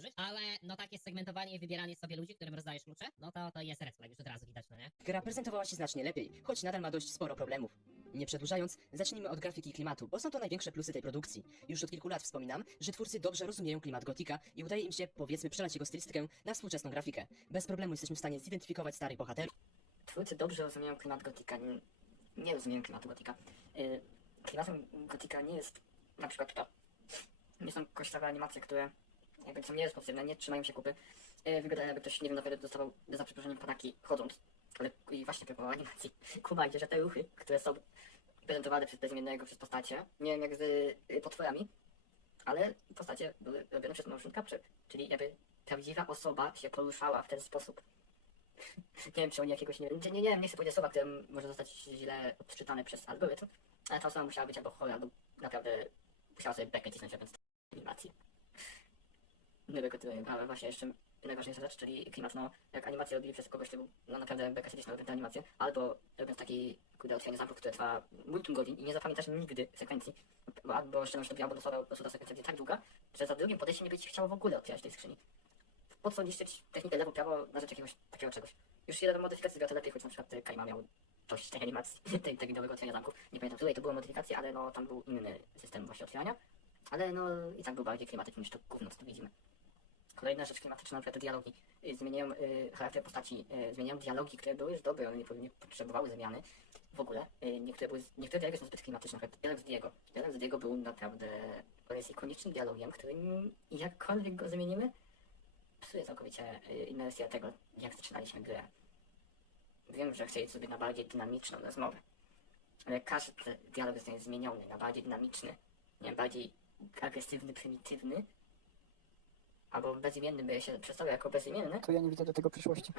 powtórzyć, ale no takie segmentowanie i wybieranie sobie ludzi, którym rozdajesz klucze, no to, to jest red flag, już od razu widać, no nie? Gra prezentowała się znacznie lepiej, choć nadal ma dość sporo problemów. Nie przedłużając, zacznijmy od grafiki i klimatu, bo są to największe plusy tej produkcji. Już od kilku lat wspominam, że twórcy dobrze rozumieją klimat gotika i udaje im się, powiedzmy, przelać jego stylistykę na współczesną grafikę. Bez problemu jesteśmy w stanie zidentyfikować starych bohaterów, Twórcy dobrze rozumieją klimat gotika, nie, nie rozumieją klimatu gotika. Yy, klimatem gotika nie jest na przykład to. Nie są kościowe animacje, które jakby są nieresponsywne, nie trzymają się kupy. Yy, wygląda jakby ktoś, nie wiem, naprawdę dostawał za przeproszeniem padaki chodząc. Ale i właśnie propos animacji. Kumajcie, że te ruchy, które są prezentowane przez bezimiennego, przez postacie, nie wiem jak z y, potworami, ale postacie były robione przez motion capture, czyli jakby prawdziwa osoba się poruszała w ten sposób. Nie wiem, czy oni jakiegoś, nie wiem, nie, nie, nie nie chcę powiedzieć słowa, które może zostać źle odczytane przez algorytm, ale ta osoba musiała być albo chora, albo naprawdę musiała sobie bekę cisnąć animację. Tylko tyle, ale właśnie jeszcze najważniejsza rzecz, czyli klimat, no, jak animację robili przez kogoś, kto był, no naprawdę beka się cisnął robiąc tę animację, albo robiąc taki, kurde, otwieranie zamku, które trwa multum godzin i nie zapamiętasz nigdy sekwencji, bo, albo szczerze to albo losowa, ta sekwencja będzie tak długa, że za drugim podejściem nie będzie chciało w ogóle otwierać tej skrzyni. Po co niszczyć technikę lewo, prawo na rzecz jakiegoś takiego czegoś? Już ile modyfikacji zrobiła to lepiej, choć na przykład y, Kaima miał dość tej animacji, tej, tego nowego otwierania zamków. Nie pamiętam, której to były modyfikacje, ale no tam był inny system właśnie otwierania. Ale no i tak był bardziej klimatyczny niż to gówno, co tu widzimy. Kolejna rzecz klimatyczna, na przykład dialogi. Y, Zmieniają y, charakter postaci, y, zmieniają dialogi, które były już dobre, one nie, nie potrzebowały zmiany. W ogóle niektóre, były, niektóre dialogi są zbyt klimatyczne, na przykład dialog z Diego. Dialog z Diego był naprawdę, on jest ikonicznym dialogiem, którym jakkolwiek go zmienimy, psuje całkowicie imersję tego, jak zaczynaliśmy grę. Wiem, że chcieli sobie na bardziej dynamiczną rozmowę, ale każdy dialog zostaje zmieniony na bardziej dynamiczny, nie bardziej agresywny, prymitywny, albo bezimienny by się przedstawiał jako bezimienny, To ja nie widzę do tego przyszłości.